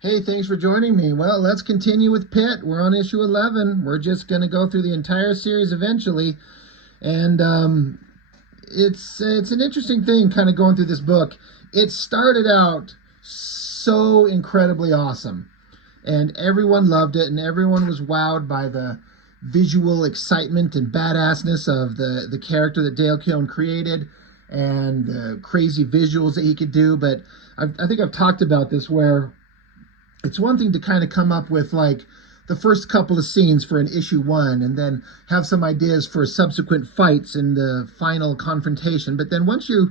Hey, thanks for joining me. Well, let's continue with Pitt. We're on issue 11. We're just going to go through the entire series eventually. And it's an interesting thing kind of going through this book. It started out so incredibly awesome. And everyone loved it, and everyone was wowed by the visual excitement and badassness of the character that Dale Keown created and the crazy visuals that he could do. But I think I've talked about this where it's one thing to kind of come up with like the first couple of scenes for an issue 1 and then have some ideas for subsequent fights in the final confrontation. But then once you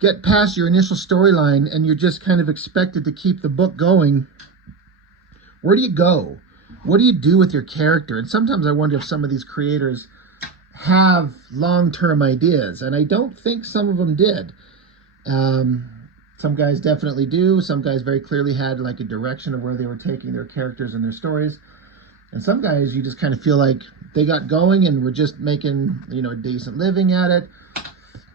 get past your initial storyline and you're just kind of expected to keep the book going, where do you go? What do you do with your character? And sometimes I wonder if some of these creators have long-term ideas, and I don't think some of them did. Some guys definitely do. Some guys very clearly had like a direction of where they were taking their characters and their stories. And some guys, you just kind of feel like they got going and were just making, a decent living at it.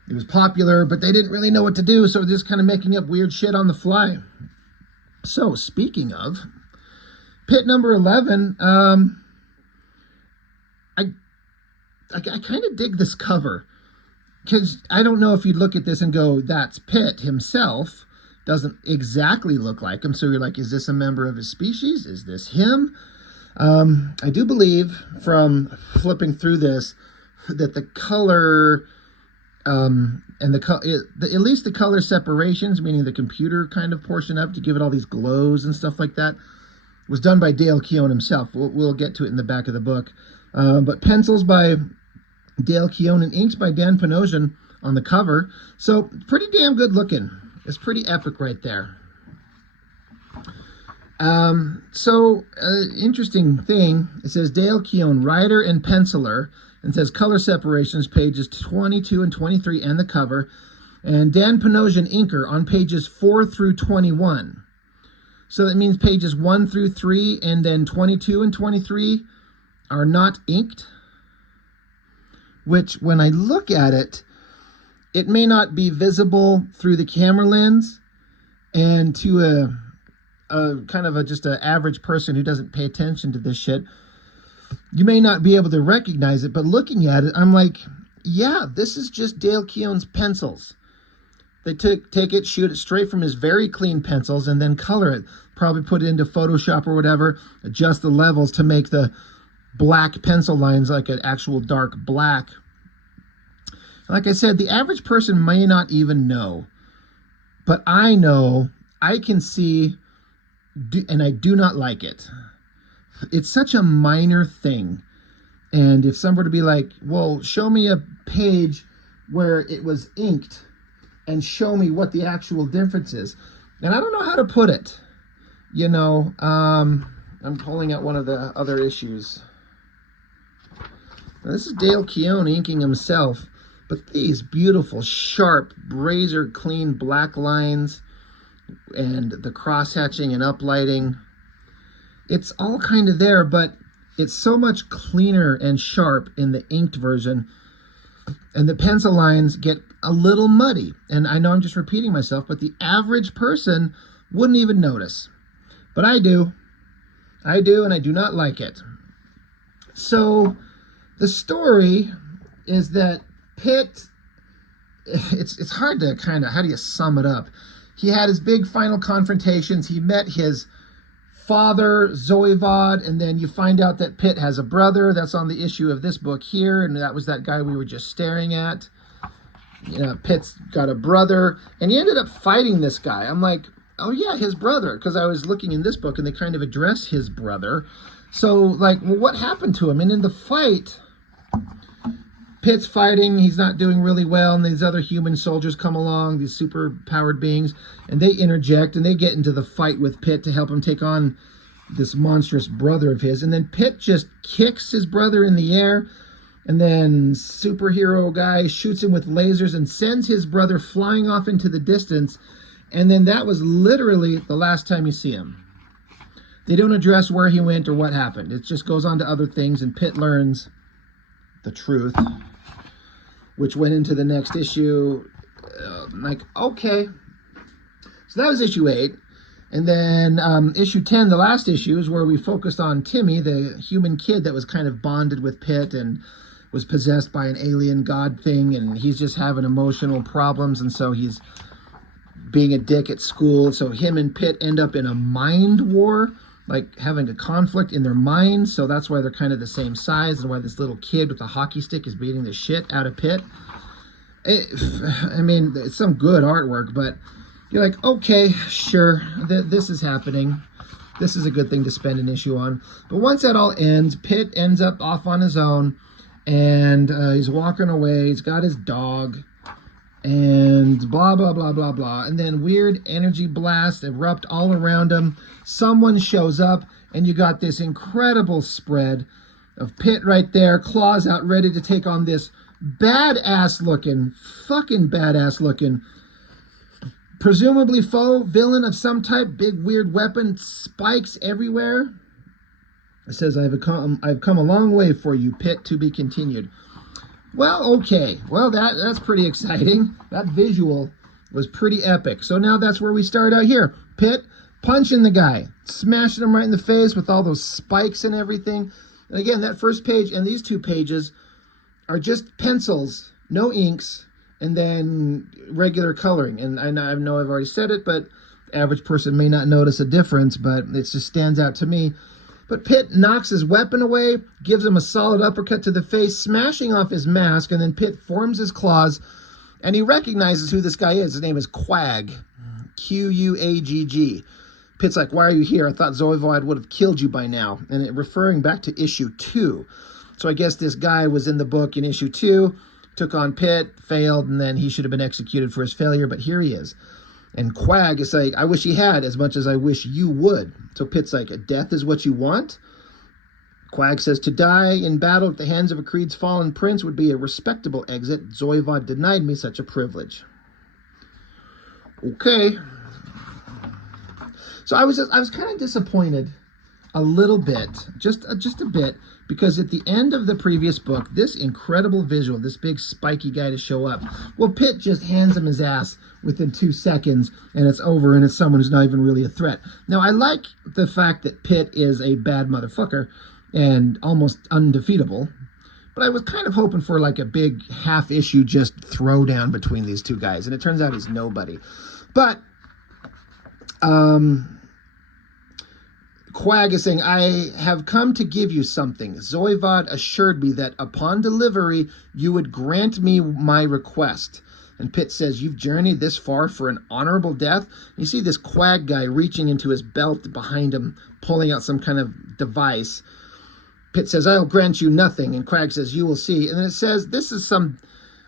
It was popular, but they didn't really know what to do, so they're just kind of making up weird shit on the fly. So, speaking of, Pitt number 11, I kind of dig this cover. Because I don't know if you'd look at this and go, that's Pitt himself. Doesn't exactly look like him. So you're like, is this a member of his species? Is this him? I do believe from flipping through this that the color and at least the color separations, meaning the computer kind of portion of it to give it all these glows and stuff like that, was done by Dale Keown himself. We'll get to it in the back of the book. But pencils by Dale Keown and inks by Dan Panosian on the cover. So pretty damn good looking. It's pretty epic right there. Interesting thing. It says Dale Keown, writer and penciler, and says color separations, pages 22 and 23 and the cover. And Dan Panosian, inker, on pages 4 through 21. So that means pages 1 through 3 and then 22 and 23 are not inked. Which, when I look at it, it may not be visible through the camera lens, and to a kind of just an average person who doesn't pay attention to this shit, you may not be able to recognize it, but looking at it, I'm like, yeah, this is just Dale Keown's pencils. They take it, shoot it straight from his very clean pencils, and then color it. Probably put it into Photoshop or whatever, adjust the levels to make the black pencil lines like an actual dark black. Like I said, the average person may not even know, but I know, I can see, and I do not like it. It's such a minor thing. And if somebody to be like, well, show me a page where it was inked and show me what the actual difference is. And I don't know how to put it. I'm pulling out one of the other issues. Now, this is Dale Keown inking himself, but these beautiful, sharp, razor clean black lines and the cross-hatching and uplighting, it's all kind of there, but it's so much cleaner and sharp in the inked version, and the pencil lines get a little muddy. And I know I'm just repeating myself, but the average person wouldn't even notice. But I do. I do, and I do not like it. So the story is that Pitt, it's hard to kind of, how do you sum it up? He had his big final confrontations. He met his father, Zoivod, and then you find out that Pitt has a brother. That's on the issue of this book here, and that was that guy we were just staring at. Pitt's got a brother, and he ended up fighting this guy. I'm like, oh yeah, his brother, because I was looking in this book, and they kind of address his brother. So, like, well, what happened to him? And in the fight, Pitt's fighting, he's not doing really well, and these other human soldiers come along, these super-powered beings, and they interject, and they get into the fight with Pitt to help him take on this monstrous brother of his. And then Pitt just kicks his brother in the air, and then superhero guy shoots him with lasers and sends his brother flying off into the distance, and then that was literally the last time you see him. They don't address where he went or what happened. It just goes on to other things, and Pitt learns the truth, which went into the next issue. Like, okay. So that was issue 8. And then issue 10, the last issue, is where we focused on Timmy, the human kid that was kind of bonded with Pitt and was possessed by an alien god thing, and he's just having emotional problems, and so he's being a dick at school. So him and Pitt end up in a mind war, like having a conflict in their minds. So that's why they're kind of the same size, and why this little kid with a hockey stick is beating the shit out of Pitt. I mean, it's some good artwork, but you're like, okay, sure, this is happening. This is a good thing to spend an issue on. But once that all ends, Pitt ends up off on his own, and he's walking away. He's got his dog, and blah, blah, blah, blah, blah. And then weird energy blasts erupt all around him. Someone shows up, and you got this incredible spread of Pitt right there, claws out, ready to take on this fucking badass looking, presumably foe, villain of some type, big weird weapon, spikes everywhere. It says, I've come a long way for you, Pitt, to be continued. Well, okay. Well, that's pretty exciting. That visual was pretty epic. So now that's where we start out here. Pitt punching the guy, smashing him right in the face with all those spikes and everything. And again, that first page and these two pages are just pencils, no inks, and then regular coloring. And I know I've already said it, but average person may not notice a difference, but it just stands out to me. But Pitt knocks his weapon away, gives him a solid uppercut to the face, smashing off his mask, and then Pitt forms his claws, and he recognizes who this guy is. His name is Quag, Q-U-A-G-G. Pitt's like, why are you here? I thought Zoivod would have killed you by now. And it referring back to issue 2. So I guess this guy was in the book in issue 2, took on Pitt, failed, and then he should have been executed for his failure, but here he is. And Quag is like, I wish he had as much as I wish you would. So Pitt's like, death is what you want? Quag says, to die in battle at the hands of a Creed's fallen prince would be a respectable exit. Zoivod denied me such a privilege. Okay. So I was kind of disappointed a little bit, just a bit, because at the end of the previous book, this incredible visual, this big spiky guy to show up, well, Pitt just hands him his ass within 2 seconds, and it's over, and it's someone who's not even really a threat. Now, I like the fact that Pitt is a bad motherfucker and almost undefeatable, but I was kind of hoping for like a big half-issue just throwdown between these two guys, and it turns out he's nobody. But, Quag is saying, I have come to give you something. Zoivod assured me that upon delivery, you would grant me my request. And Pitt says, you've journeyed this far for an honorable death? You see this Quag guy reaching into his belt behind him, pulling out some kind of device. Pitt says, I'll grant you nothing. And Quag says, you will see. And then it says, this is some...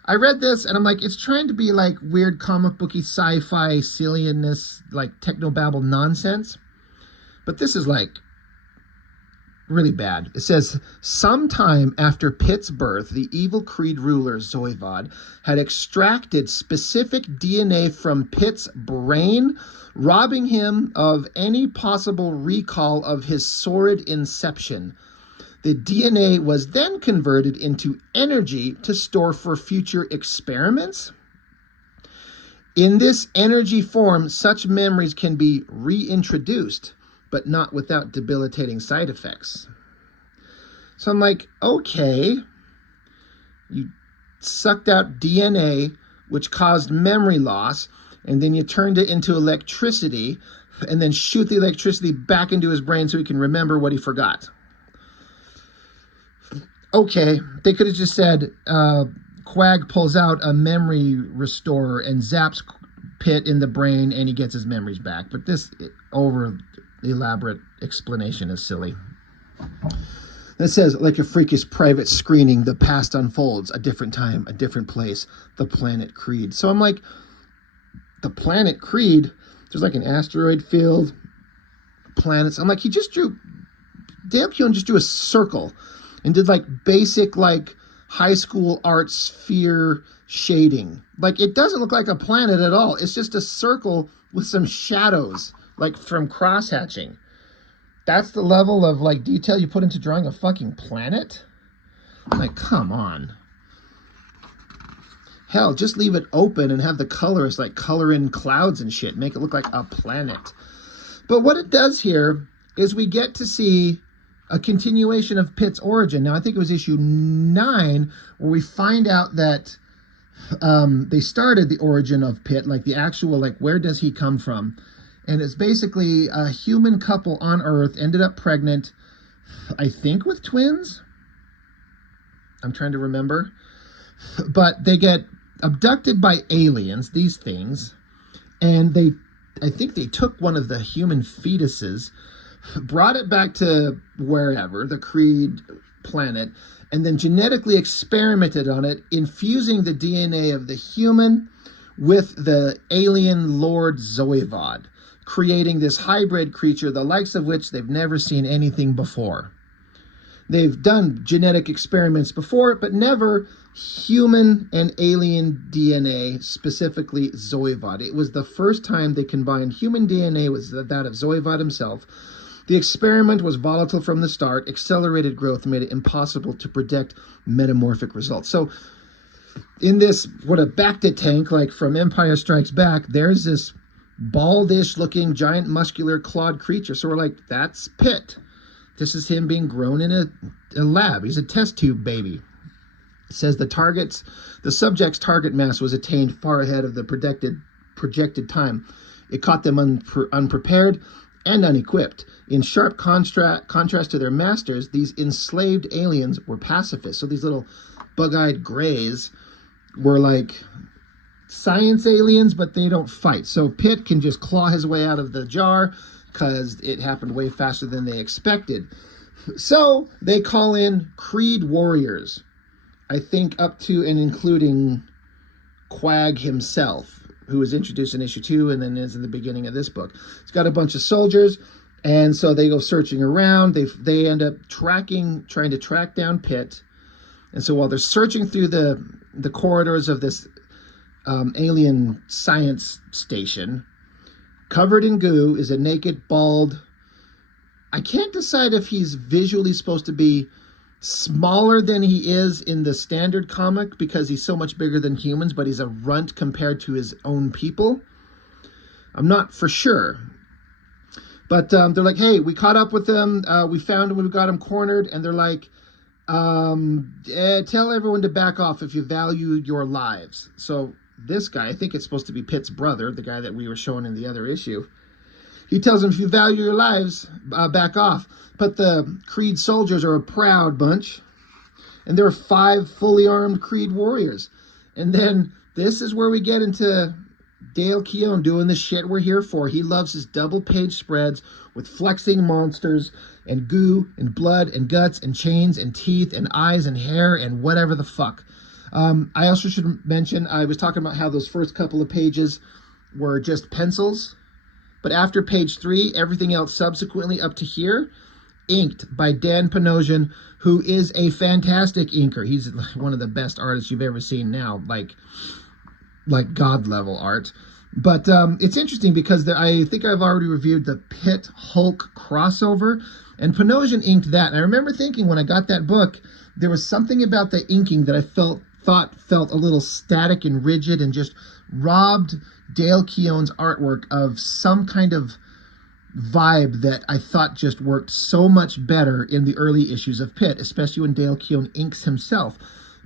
I read this, and I'm like, it's trying to be like weird comic booky sci-fi silliness, like technobabble nonsense. But this is like really bad. It says, sometime after Pitt's birth, the evil Creed ruler Zoivod had extracted specific DNA from Pitt's brain, robbing him of any possible recall of his sordid inception. The DNA was then converted into energy to store for future experiments. In this energy form, such memories can be reintroduced, but not without debilitating side effects. So I'm like, okay, you sucked out DNA, which caused memory loss, and then you turned it into electricity, and then shoot the electricity back into his brain so he can remember what he forgot. Okay, they could have just said, Quag pulls out a memory restorer and zaps Pitt in the brain, and he gets his memories back. But this over-elaborate explanation is silly. It says, like a freakish private screening, the past unfolds, a different time, a different place, the planet Creed. So I'm like, the planet Creed, there's like an asteroid field, planets. I'm like, Dale Keown just drew a circle and did like basic like high school art sphere shading. Like, it doesn't look like a planet at all. It's just a circle with some shadows, like from cross-hatching. That's the level of like detail you put into drawing a fucking planet? Like, come on. Hell, just leave it open and have the colorists like color in clouds and shit. Make it look like a planet. But what it does here is we get to see a continuation of Pitt's origin. Now, I think it was issue 9 where we find out that they started the origin of Pitt, like the actual, like, where does he come from? And it's basically a human couple on Earth ended up pregnant, I think with twins. I'm trying to remember. But they get abducted by aliens, these things, and I think they took one of the human fetuses, brought it back to wherever, the Creed planet, and then genetically experimented on it, infusing the DNA of the human with the alien Lord Zoivod, creating this hybrid creature, the likes of which they've never seen anything before. They've done genetic experiments before, but never human and alien DNA, specifically Zoivod. It was the first time they combined human DNA with that of Zoivod himself. The experiment was volatile from the start. Accelerated growth made it impossible to predict metamorphic results. So in this, what a Bacta tank, like from Empire Strikes Back, there's this baldish looking giant muscular clawed creature. So we're like, that's Pitt. This is him being grown in a lab. He's a test tube baby. It says the subject's target mass was attained far ahead of the projected time. It caught them unprepared and unequipped. In sharp contrast to their masters, these enslaved aliens were pacifists. So these little bug-eyed grays were like science aliens, but they don't fight. So Pitt can just claw his way out of the jar because it happened way faster than they expected. So they call in Creed warriors, I think up to and including Quag himself, who was introduced in issue 2 and then is in the beginning of this book. He's got a bunch of soldiers, and so they go searching around. They end up trying to track down Pitt. And so while they're searching through the corridors of this alien science station, covered in goo is a naked, bald... I can't decide if he's visually supposed to be smaller than he is in the standard comic because he's so much bigger than humans, but he's a runt compared to his own people. I'm not for sure. But they're like, hey, we caught up with them. We found him. We got him cornered. And they're like, tell everyone to back off if you value your lives. So this guy, I think it's supposed to be Pitt's brother, the guy that we were showing in the other issue. He tells them, if you value your lives, back off. But the Creed soldiers are a proud bunch. And there are 5 fully armed Creed warriors. And then this is where we get into Dale Keown doing the shit we're here for. He loves his double-page spreads with flexing monsters and goo and blood and guts and chains and teeth and eyes and hair and whatever the fuck. I also should mention, I was talking about how those first couple of pages were just pencils. But after page 3, everything else subsequently up to here, inked by Dan Panosian, who is a fantastic inker. He's one of the best artists you've ever seen now, like God-level art. But it's interesting because I think I've already reviewed the Pitt Hulk crossover, and Panosian inked that. And I remember thinking when I got that book, there was something about the inking that I thought felt a little static and rigid and just robbed Dale Keown's artwork of some kind of vibe that I thought just worked so much better in the early issues of Pitt, especially when Dale Keown inks himself.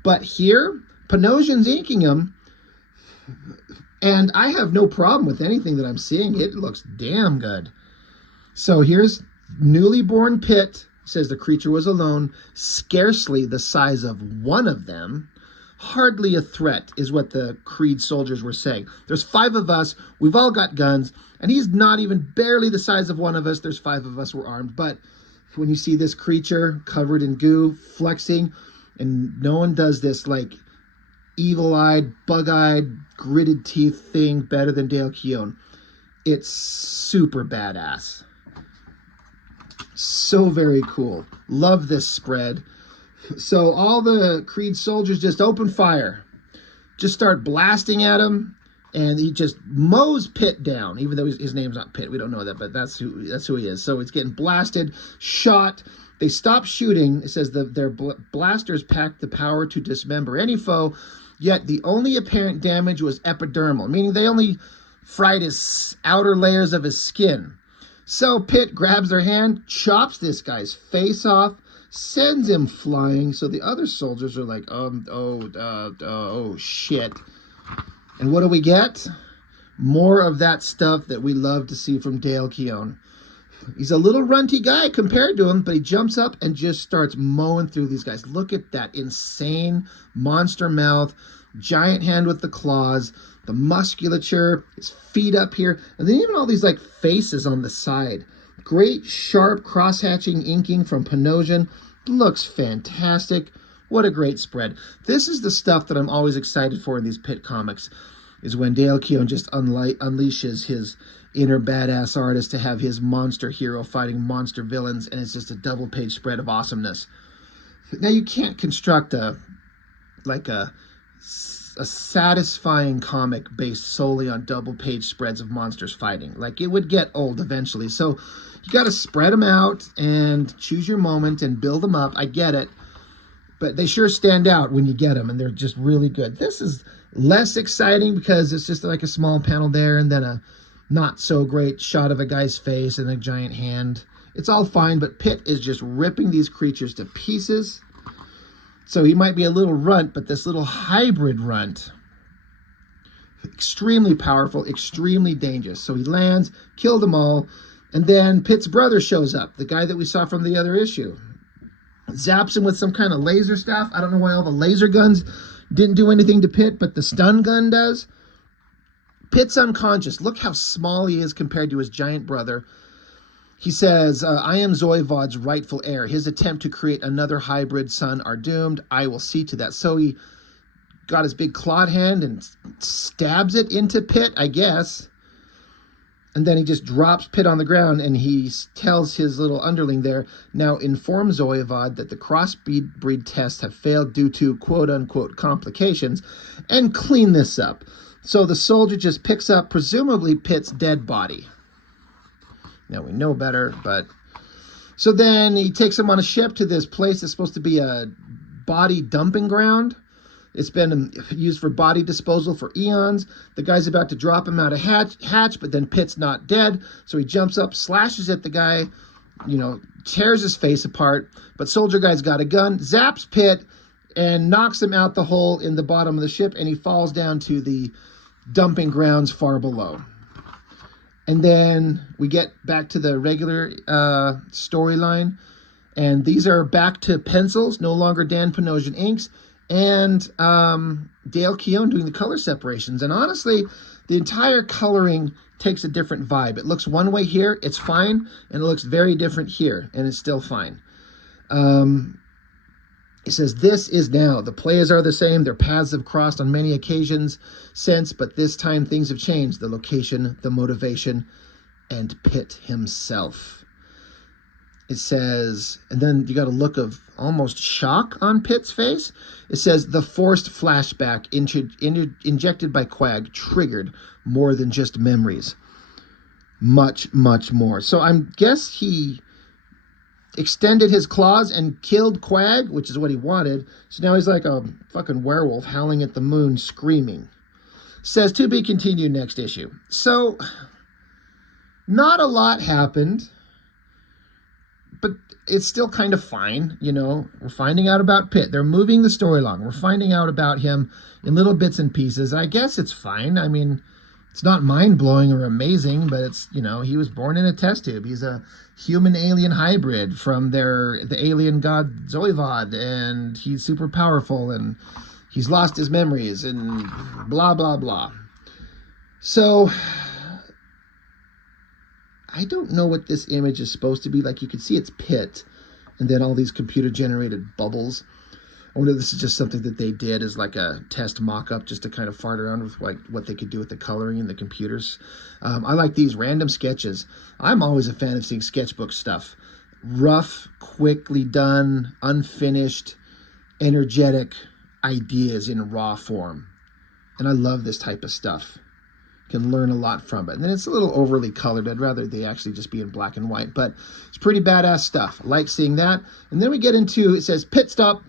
But here, Panosian's inking him, and I have no problem with anything that I'm seeing. It looks damn good. So here's newly born Pitt. Says the creature was alone, scarcely the size of one of them. Hardly a threat is what the Creed soldiers were saying. There's 5 of us. We've all got guns. And he's not even barely the size of one of us. There's 5 of us. We're armed. But when you see this creature covered in goo, flexing, and no one does this like evil-eyed, bug-eyed, gritted teeth thing better than Dale Keown. It's super badass. So very cool. Love this spread. So all the Creed soldiers just open fire. Just start blasting at him. And he just mows Pitt down, even though his name's not Pitt. We don't know that, but that's who he is. So it's getting blasted, shot. They stop shooting. It says their blasters packed the power to dismember any foe, yet the only apparent damage was epidermal, meaning they only fried his outer layers of his skin. So Pitt grabs their hand, chops this guy's face off, sends him flying. So the other soldiers are like, oh, shit. And what do we get? More of that stuff that we love to see from Dale Keown. He's a little runty guy compared to him, but he jumps up and just starts mowing through these guys. Look at that insane monster mouth, giant hand with the claws, the musculature, his feet up here, and then even all these like faces on the side. Great sharp cross-hatching inking from Panosian. Looks fantastic. What a great spread. This is the stuff that I'm always excited for in these PITT comics, is when Dale Keown just unleashes his inner badass artist to have his monster hero fighting monster villains, and it's just a double-page spread of awesomeness. Now, you can't construct a satisfying comic based solely on double-page spreads of monsters fighting. Like, it would get old eventually. So you got to spread them out and choose your moment and build them up. I get it. But they sure stand out when you get them, and they're just really good. This is less exciting because it's just like a small panel there and then a not so great shot of a guy's face and a giant hand. It's all fine, but Pitt is just ripping these creatures to pieces. So he might be a little runt, but this little hybrid runt, extremely powerful, extremely dangerous. So he lands, killed them all, and then Pitt's brother shows up, the guy that we saw from the other issue. Zaps him with some kind of laser stuff. I don't know why all the laser guns didn't do anything to Pitt, but the stun gun does. Pitt's unconscious. Look how small he is compared to his giant brother. He says, I am Zoivod's rightful heir. His attempt to create another hybrid son are doomed. I will see to that. So he got his big clawed hand and stabs it into Pitt, I guess. And then he just drops Pitt on the ground, and he tells his little underling there, now inform Zoivod that the crossbreed tests have failed due to quote-unquote complications, and clean this up. So the soldier just picks up, presumably, Pitt's dead body. Now, we know better, but... So then he takes him on a ship to this place that's supposed to be a body dumping ground. It's been used for body disposal for eons. The guy's about to drop him out of hatch, but then Pitt's not dead. So he jumps up, slashes at the guy, tears his face apart. But soldier guy's got a gun, zaps Pitt, and knocks him out the hole in the bottom of the ship, and he falls down to the dumping grounds far below. And then we get back to the regular storyline, and these are back to pencils, no longer Dan Panosian inks, and Dale Keown doing the color separations. And honestly, the entire coloring takes a different vibe. It looks one way here, it's fine, and it looks very different here, and it's still fine. It says, this is now. The players are the same. Their paths have crossed on many occasions since, but this time things have changed. The location, the motivation, and Pitt himself. It says, and then you got a look of almost shock on Pitt's face. It says, the forced flashback injected by Quag triggered more than just memories. Much, much more. So I guess he extended his claws and killed Quag, which is what he wanted. So now he's like a fucking werewolf howling at the moon, screaming. Says, to be continued next issue. So, not a lot happened, but it's still kind of fine, We're finding out about Pitt. They're moving the story along. We're finding out about him in little bits and pieces. I guess it's fine. I mean, it's not mind-blowing or amazing, but it's, he was born in a test tube. He's a human-alien hybrid from the alien god Zoivod, and he's super powerful, and he's lost his memories, and blah, blah, blah. So, I don't know what this image is supposed to be. Like, you can see it's Pitt, and then all these computer-generated bubbles. I wonder if this is just something that they did as like a test mock-up just to kind of fart around with what they could do with the coloring in the computers. I like these random sketches. I'm always a fan of seeing sketchbook stuff. Rough, quickly done, unfinished, energetic ideas in raw form. And I love this type of stuff. You can learn a lot from it. And then it's a little overly colored. I'd rather they actually just be in black and white. But it's pretty badass stuff. I like seeing that. And then we get into, it says, Pit Stop.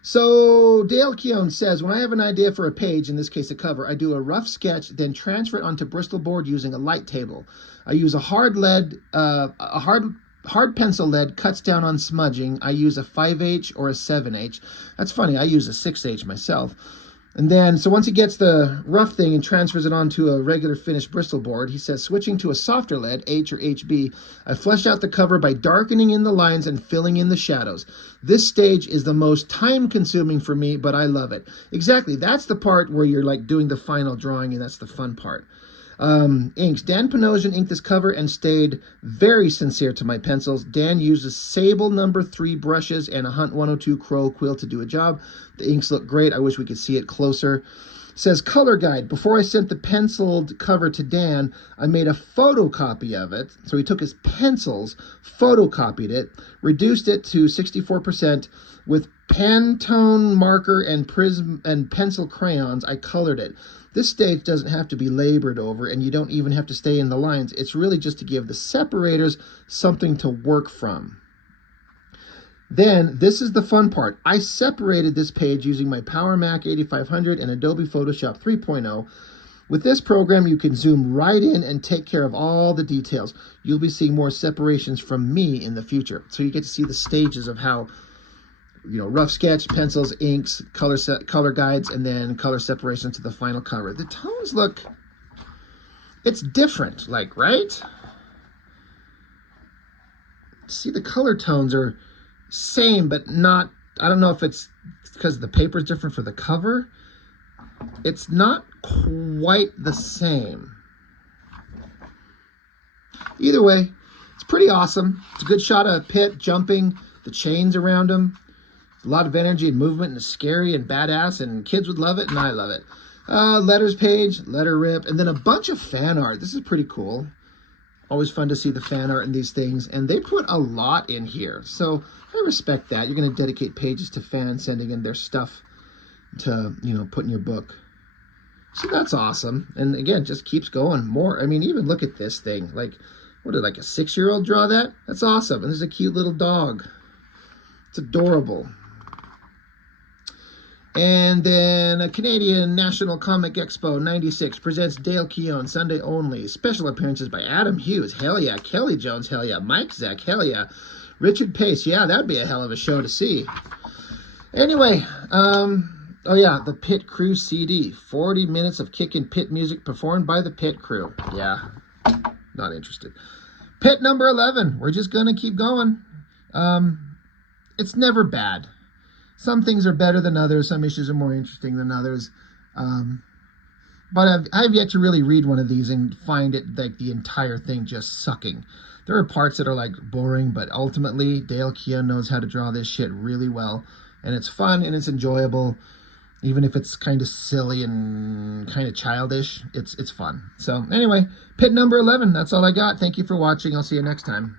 So Dale Keown says, when I have an idea for a page, in this case a cover, I do a rough sketch, then transfer it onto Bristol board using a light table. I use a hard pencil lead, cuts down on smudging. I use a 5H or a 7H. That's funny, I use a 6H myself. And then, so once he gets the rough thing and transfers it onto a regular finished Bristol board, he says, switching to a softer lead, H or HB, I flesh out the cover by darkening in the lines and filling in the shadows. This stage is the most time-consuming for me, but I love it. Exactly, that's the part where you're like doing the final drawing, and that's the fun part. Inks. Dan Panosian inked this cover and stayed very sincere to my pencils. Dan uses Sable No. 3 brushes and a Hunt 102 Crow quill to do a job. The inks look great. I wish we could see it closer. Says color guide. Before I sent the penciled cover to Dan, I made a photocopy of it. So he took his pencils, photocopied it, reduced it to 64%. With Pantone marker and prism and pencil crayons, I colored it. This stage doesn't have to be labored over, and you don't even have to stay in the lines. It's really just to give the separators something to work from. Then, this is the fun part. I separated this page using my Power Mac 8500 and Adobe Photoshop 3.0. With this program, you can zoom right in and take care of all the details. You'll be seeing more separations from me in the future. So you get to see the stages of how, rough sketch, pencils, inks, color guides, and then color separation to the final cover. The tones look, it's different, right? See, the color tones are same, but not, I don't know if it's because the paper is different for the cover. It's not quite the same. Either way, it's pretty awesome. It's a good shot of Pitt jumping, the chains around him. A lot of energy and movement, and it's scary and badass, and kids would love it, and I love it. Letters page, letter rip, and then a bunch of fan art. This is pretty cool. Always fun to see the fan art in these things, and they put a lot in here, so I respect that. You're going to dedicate pages to fans sending in their stuff to, put in your book. So that's awesome, and again, just keeps going more. I mean, even look at this thing. What did, a 6-year-old draw that? That's awesome, and there's a cute little dog. It's adorable. And then a Canadian National Comic Expo 96 presents Dale Keown, Sunday only. Special appearances by Adam Hughes, hell yeah. Kelly Jones, hell yeah. Mike Zeck, hell yeah. Richard Pace, yeah, that'd be a hell of a show to see. Anyway, oh yeah, the Pitt Crew CD. 40 minutes of kickin' Pitt music performed by the Pitt Crew. Yeah, not interested. Pitt number 11. We're just gonna keep going. It's never bad. Some things are better than others. Some issues are more interesting than others. But I've yet to really read one of these and find it the entire thing just sucking. There are parts that are boring, but ultimately Dale Keown knows how to draw this shit really well. And it's fun and it's enjoyable. Even if it's kind of silly and kind of childish, it's fun. So anyway, Pitt number 11. That's all I got. Thank you for watching. I'll see you next time.